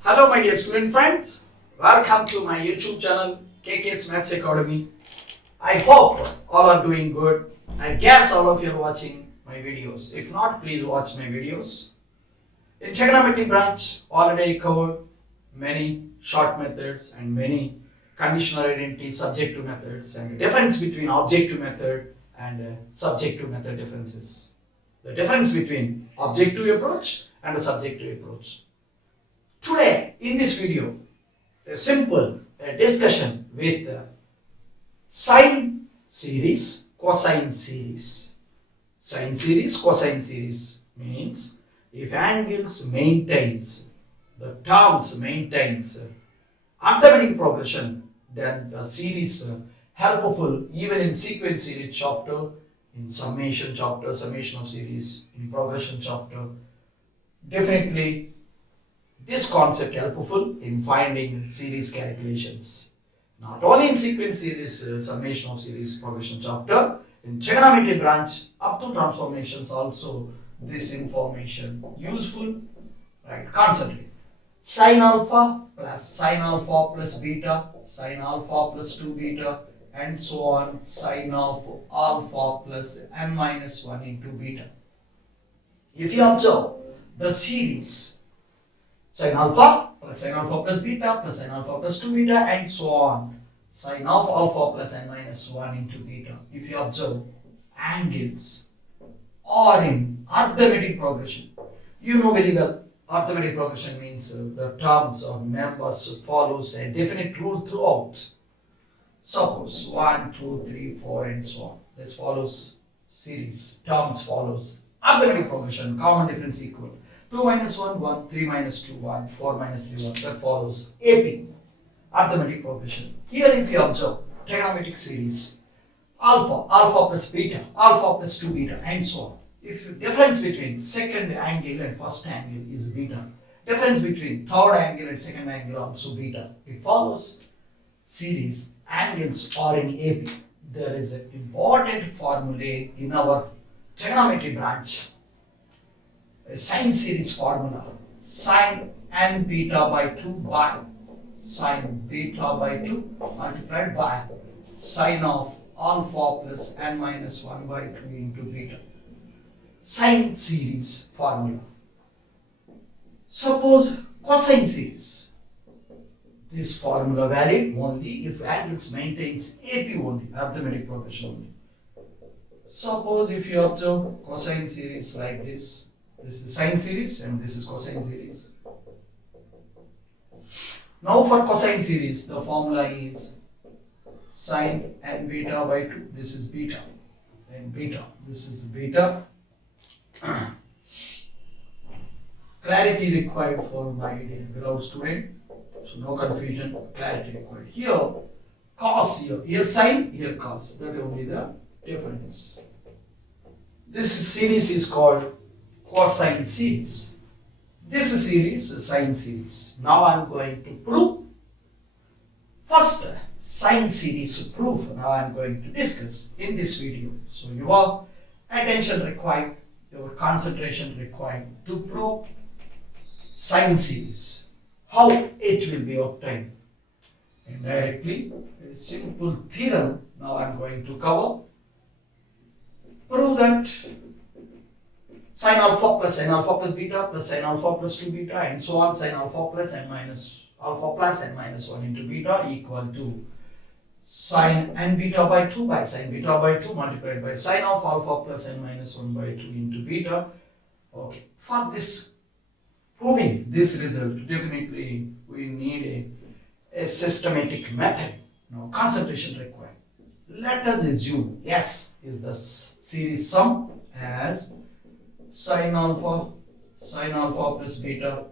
Hello my dear student friends, welcome to my YouTube channel KK's Maths Academy. I hope all are doing good. I guess all of you are watching my videos. If not, please watch my videos. In trigonometry branch, already covered many short methods and many conditional identity subjective methods and the difference between objective method and subjective method differences. The difference between objective approach and a subjective approach. Today, in this video, a simple discussion with sine series, cosine series. Sine series, cosine series means if angles maintains, the terms maintains arithmetic progression, then the series helpful even in sequence series chapter, in summation chapter, summation of series, in progression chapter. Definitely this concept helpful in finding series calculations. Not only in sequence series, summation of series, progression chapter, in trigonometry branch up to transformations also this information useful, right? Concentrate. Sine alpha plus beta, sine alpha plus 2 beta and so on, sine of alpha plus n minus 1 into beta. If you observe the series sine alpha plus beta plus sine alpha plus 2 beta and so on, sine of alpha plus n minus 1 into beta. If you observe angles are in arithmetic progression, you know very well arithmetic progression means the terms or numbers follows a definite rule throughout. Suppose 1, 2, 3, 4 and so on. This follows series, terms follows arithmetic progression, common difference equal. 2 minus 1, 1, 3 minus 2, 1, 4 minus 3, 1. That follows AP, arithmetic progression. Here if you observe trigonometric series, alpha plus beta, alpha plus 2 beta and so on. If difference between second angle and first angle is beta, difference between third angle and second angle also beta, it follows series angles are in AP. There is an important formula in our trigonometry branch. Sine series formula, sine n beta by 2 by sine beta by 2 multiplied by sine of alpha plus n minus 1 by 2 into beta. Sine series formula. Suppose cosine series. This formula valid only if angles maintains AP only, arithmetic progression only. Suppose if you observe cosine series like this. This is sine series and this is cosine series. Now for cosine series, the formula is sine n beta by 2. This is beta and beta. This is beta. Clarity required for my beloved student. So no confusion, clarity required. Here, cos here sine, here cos. That is only the difference. This series is called cosine series. This series is sine series. Now I am going to prove. First, sine series proof. Now I am going to discuss in this video. So your attention required, your concentration required to prove sine series. How it will be obtained? Indirectly, a simple theorem. Now I am going to cover. Prove that sine alpha plus beta plus sine alpha plus 2 beta and so on, sine alpha plus n minus 1 into beta equal to sine n beta by 2 by sine beta by 2 multiplied by sine of alpha plus n minus 1 by 2 into beta. Okay, for this proving this result, definitely we need a systematic method. Now concentration required. Let us assume S is the series sum as sine alpha plus beta,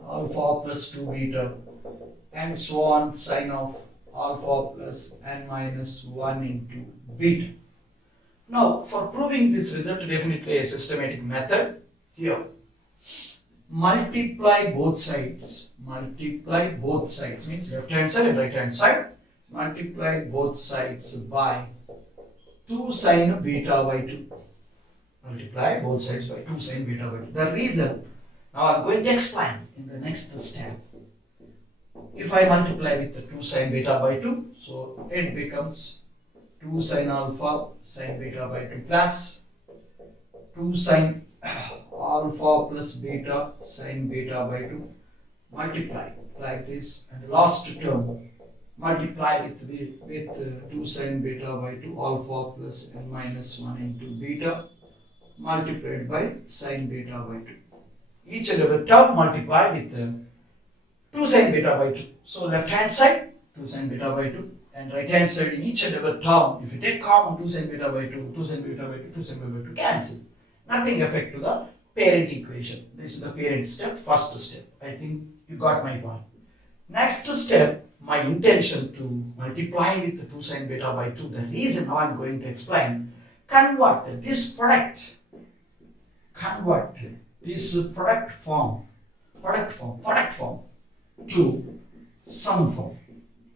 alpha plus 2 beta and so on, sine of alpha plus n minus 1 into beta. Now for proving this result, definitely a systematic method. Here multiply both sides means left hand side and right hand side. Multiply both sides by 2 sine beta by 2. Multiply both sides by 2 sine beta by 2. The reason, now I am going to explain. in the next step. If I multiply with the 2 sine beta by 2, so it becomes 2 sine alpha sine beta by 2 plus 2 sine alpha plus beta sine beta by 2, multiply like this, and the last term multiply with 2 sine beta by 2 alpha plus n minus 1 into beta multiplied by sine beta by 2. Each and every term multiply with 2 sine beta by 2. So left hand side 2 sine beta by 2, and right hand side in each and every term, if you take common 2 sine beta by 2, 2 sine beta by 2, 2 sine beta by 2, cancel. Nothing affect to the parent equation. This is the parent step, first step. I think you got my point. Next step, my intention to multiply with the 2 sine beta by 2. The reason how I am going to explain, convert this product form to sum form.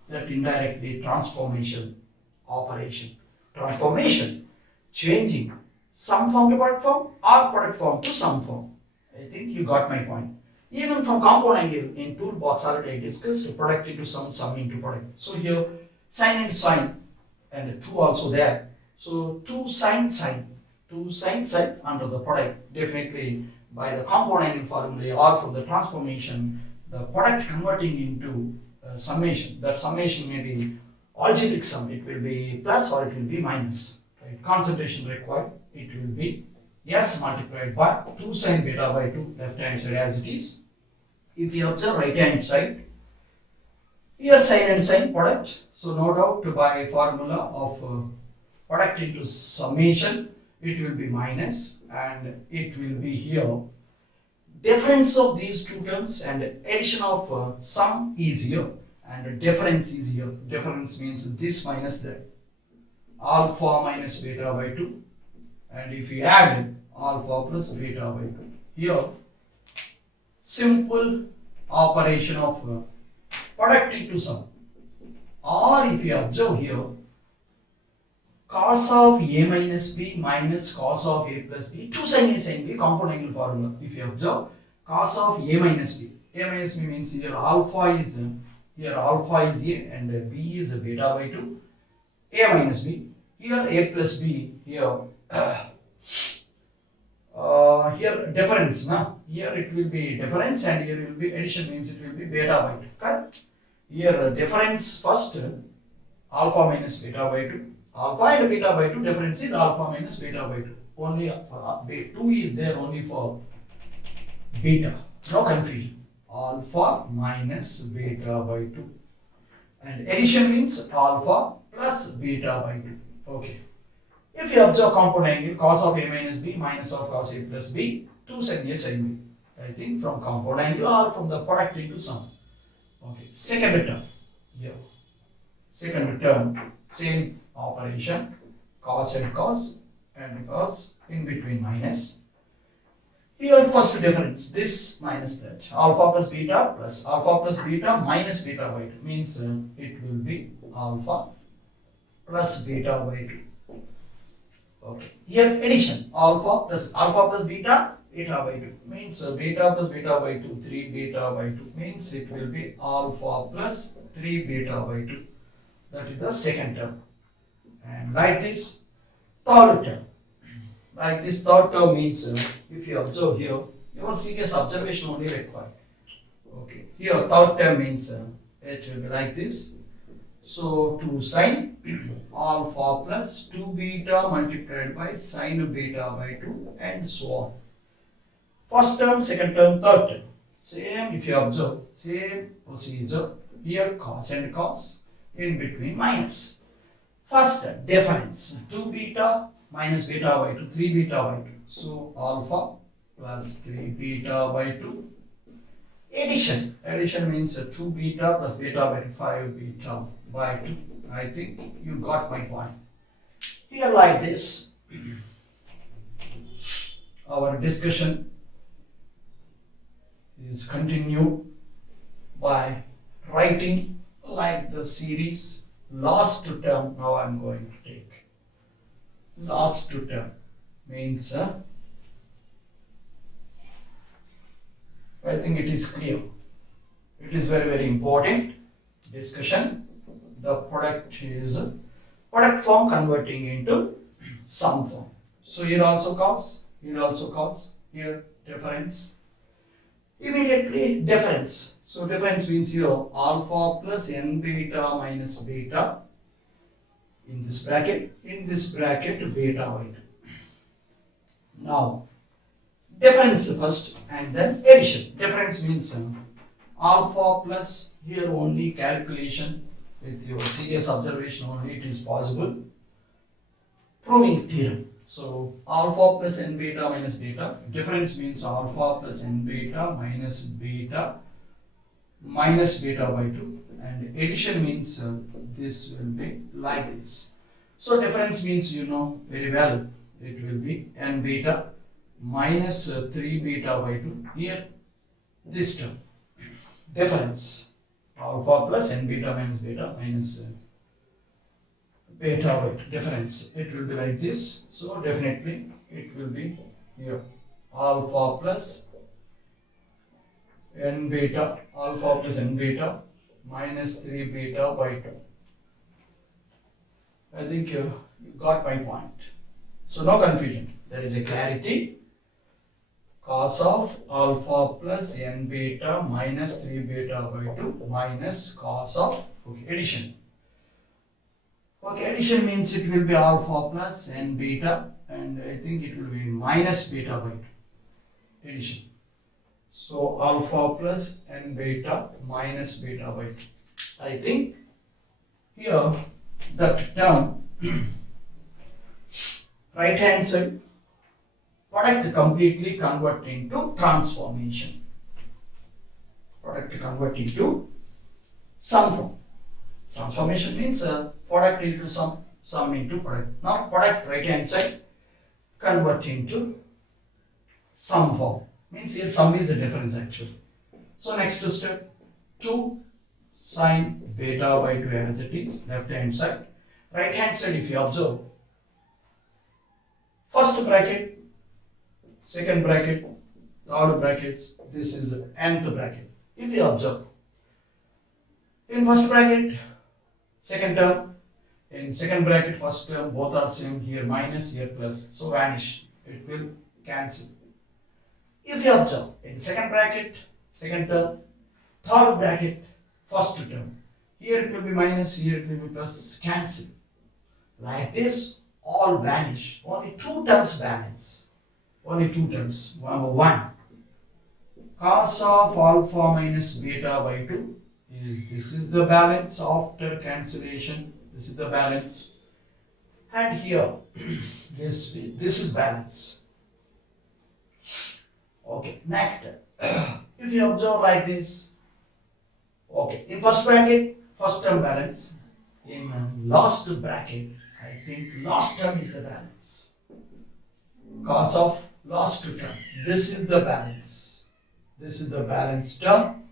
That indirectly transformation operation. Transformation, changing sum form to product form or product form to sum form. I think you got my point. Even from compound angle in toolbox already I discussed product into sum, sum into product. So here sine and sine and 2 also there. So 2 sine under the product, definitely by the compound angle formula or from the transformation, the product converting into summation. That summation may be algebraic sum. It will be plus or it will be minus. Right? Concentration required. It will be S multiplied by 2 sine beta by 2 left hand side as it is. If you observe right hand side, here sine and sine product. So no doubt by formula of product into summation, it will be minus, and it will be here difference of these two terms, and addition of sum is here and difference is here. Difference means this minus that, alpha minus beta by 2, and if you add alpha plus beta by 2, here simple operation of product into sum. Or if you observe here, cos of a minus b minus cos of a plus b, 2 sine a sine b, compound angle formula. If you observe cos of a minus b means here alpha is a and b is a beta by 2, a minus b, here a plus b, here here difference, now here it will be difference and here will be addition, means it will be beta by 2, correct? Here difference first, alpha minus beta by 2, alpha and beta by 2, difference is alpha minus beta by 2, only 2 is there only for beta, no confusion, alpha minus beta by 2, and addition means alpha plus beta by 2, okay. If you observe compound angle, cos of a minus b minus of cos a plus b, 2 sine a sine b, I think from compound angle or from the product into sum, okay. Second term, here, second term, same operation, cos and cos in between minus. Here first difference, this minus that, alpha plus beta minus beta by 2, means it will be alpha plus beta by 2. Okay. Here addition, alpha plus beta by 2, means beta plus beta by 2, 3 beta by 2, means it will be alpha plus 3 beta by 2. That is the second term. And like this, third term. Like this third term means, if you observe here, your serious observation only required. Okay. Here third term means it will be like this. So 2 sine alpha plus 2 beta multiplied by sine beta by 2, and so on. First term, second term, third term. Same, if you observe, same procedure. Here cos and cos, in between minus. First term, difference, 2 beta minus beta by 2, 3 beta by 2. So alpha plus 3 beta by 2. Addition means 2 beta plus beta by 2, 5 beta by 2. I think you got my point. Here like this, our discussion is continued by writing like the series. Last term now I am going to take. Last term means I think it is clear. It is very important discussion. The product is product form converting into sum form. So here also cos, here difference. Immediately difference. So difference means here alpha plus n beta minus beta in this bracket beta by 2. Now difference first and then addition. Difference means alpha plus, here only calculation with your serious observation only it is possible. Proving theorem. So alpha plus n beta minus beta. Difference means alpha plus n beta minus beta by 2. And addition means this will be like this. So difference means you know very well. It will be n beta minus 3 beta by 2. Here this term. Difference alpha plus n beta minus beta minus beta by 2. Difference. It will be like this. So definitely it will be here alpha plus n beta minus 3 beta by 2. I think you got my point. So no confusion. There is a clarity. Cos of alpha plus n beta minus 3 beta by 2 minus cos of addition. Addition means it will be alpha plus n beta and I think it will be minus beta by 2. Addition. So alpha plus n beta minus beta by 2. I think here that term right hand side product completely convert into transformation. Product convert into sum form. Transformation means product into sum into product. Now product right hand side convert into sum form. Means here sum is a difference actually. So next step 2 sine beta by 2 as it is left hand side. Right hand side if you observe first bracket, second bracket, third brackets, this is nth bracket. If you observe in first bracket second term, in second bracket first term both are same, here minus here plus, so vanish, it will cancel. If you observe in second bracket second term, third bracket first term, here it will be minus, here it will be plus, cancel. Like this all vanish, only two terms balance, only two terms. Number 1 cos of alpha minus beta by 2 is, this is the balance after cancellation, this is the balance, and here this is balance. Okay, next if you observe like this, okay, in first bracket first term balance, in last bracket I think last term is the balance. Cos of last term, this is the balance. This is the balance term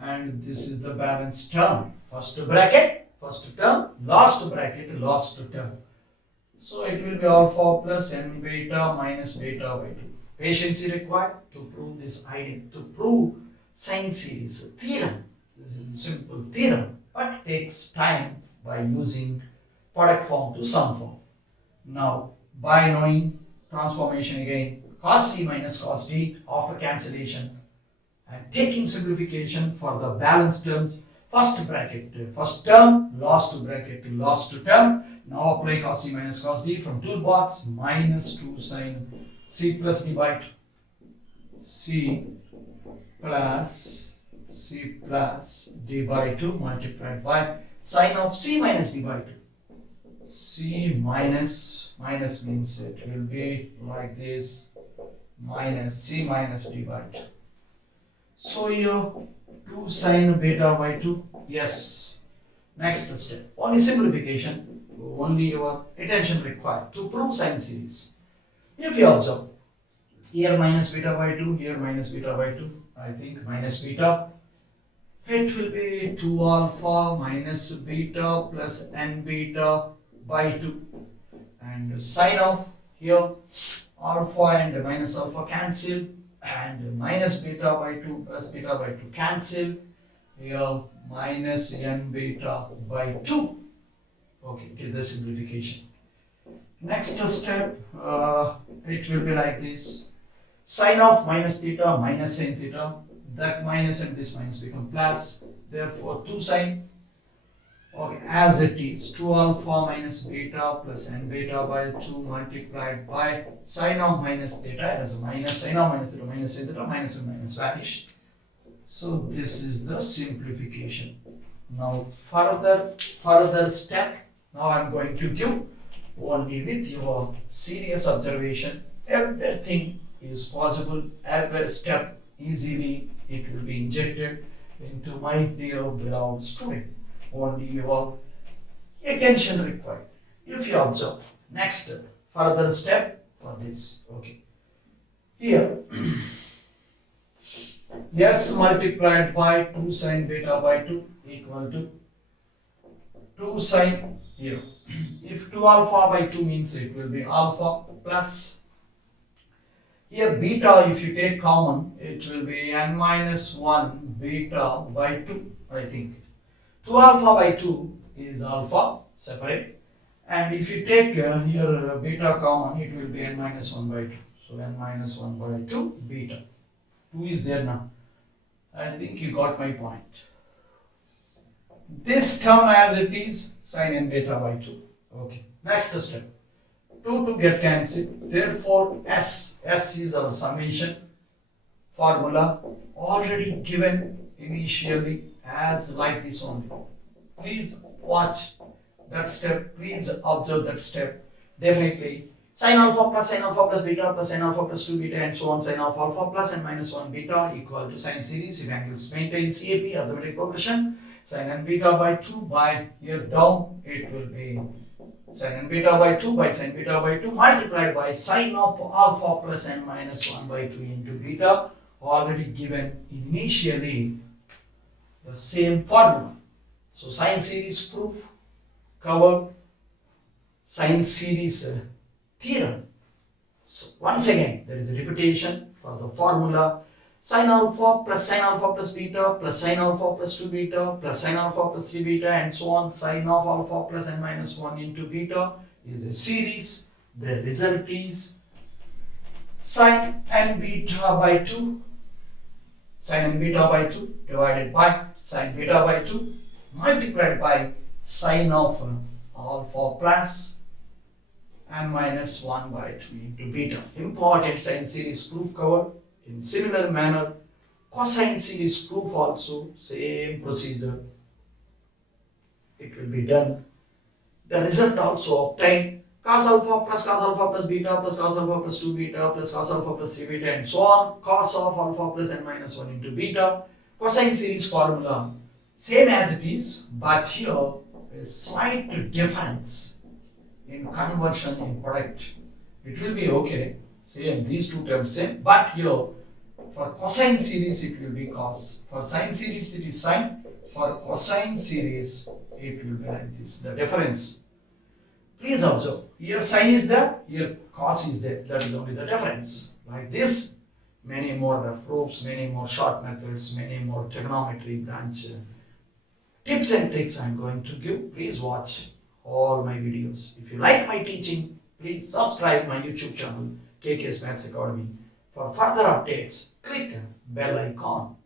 and this is the balance term. First bracket, first term, last bracket, last term. So it will be alpha plus n beta minus beta by 2. Patience required to prove this idea, to prove sine series theorem. This is a simple theorem, but takes time by using product form to sum form. Now, by knowing transformation again, cos c minus cos d after cancellation and taking simplification for the balanced terms, first bracket, first term, last bracket, last term. Now apply cos c minus cos d from toolbox, minus 2 sine c plus d by 2. C plus d by 2 multiplied by sine of c minus d by 2. C minus means it will be like this, minus c minus d by 2. So here 2 sine beta by 2. Yes. Next step. Only simplification. Only your attention required to prove sine series. If you observe here minus beta by 2, here minus beta by 2. I think minus beta. It will be 2 alpha minus beta plus n beta by 2, and sine of here alpha and minus alpha cancel, and minus beta by 2 plus beta by 2 cancel. Here minus n beta by 2. Okay, it is the simplification. Next step, it will be like this. Sine of minus theta minus sin theta. That minus and this minus become plus. Therefore, 2 sine. Okay, as it is, 2 alpha minus beta plus n beta by 2 multiplied by sine of minus theta as minus sine of minus theta minus sin theta minus and minus vanished. So this is the simplification. Now further step. Now I am going to give only with your serious observation. Everything is possible. Every step easily it will be injected into my dear beloved student. Only your attention required. If you observe, next further step for this. Okay. Here, s multiplied by 2 sine beta by 2 equal to 2 sine here. If 2 alpha by 2 means it will be alpha plus. Here beta, if you take common, it will be n minus 1 beta by 2, I think. 2 alpha by 2 is alpha, separate. And if you take here beta common, it will be n minus 1 by 2. So n minus 1 by 2 beta. 2 is there now. I think you got my point. This term as it is sine n beta by 2. Okay. Next step. 2 to get cancelled. Therefore, S is our summation formula already given initially as like this only. Please watch that step. Please observe that step. Definitely. Sine alpha plus beta plus sine alpha plus 2 beta and so on. Sine of alpha plus and minus 1 beta equal to sine series if angles maintain CAP, arithmetic progression. Sine n beta by 2 by here down it will be sine n beta by 2 by sine beta by 2 multiplied by sine of alpha plus n minus 1 by 2 into beta, already given initially the same formula. So sine series proof covered, sine series theorem. So once again there is a repetition for the formula. Sine alpha plus beta plus sine alpha plus 2 beta plus sine alpha plus 3 beta and so on. Sine of alpha plus n minus 1 into beta is a series. The result is sine n beta by 2, sine n beta by 2 divided by sine beta by 2 multiplied by sine of alpha plus n minus 1 by 2 into beta. Important sine series proof covered. In similar manner, cosine series proof also, same procedure. It will be done. The result also obtained. Cos alpha plus beta plus cos alpha plus 2 beta plus cos alpha plus 3 beta and so on. Cos of alpha plus n minus 1 into beta. Cosine series formula, same as it is, but here a slight difference in conversion in product. It will be okay. Same, these two terms same, but here for cosine series it will be cos. For sine series it is sine. For cosine series it will be like this. The difference. Please observe. Here sine is there, here cos is there. That is only the difference. Like this, many more proofs, many more short methods, many more trigonometry branch tips and tricks I am going to give. Please watch all my videos. If you like my teaching, please subscribe my YouTube channel KK's Maths Academy. For further updates, click bell icon.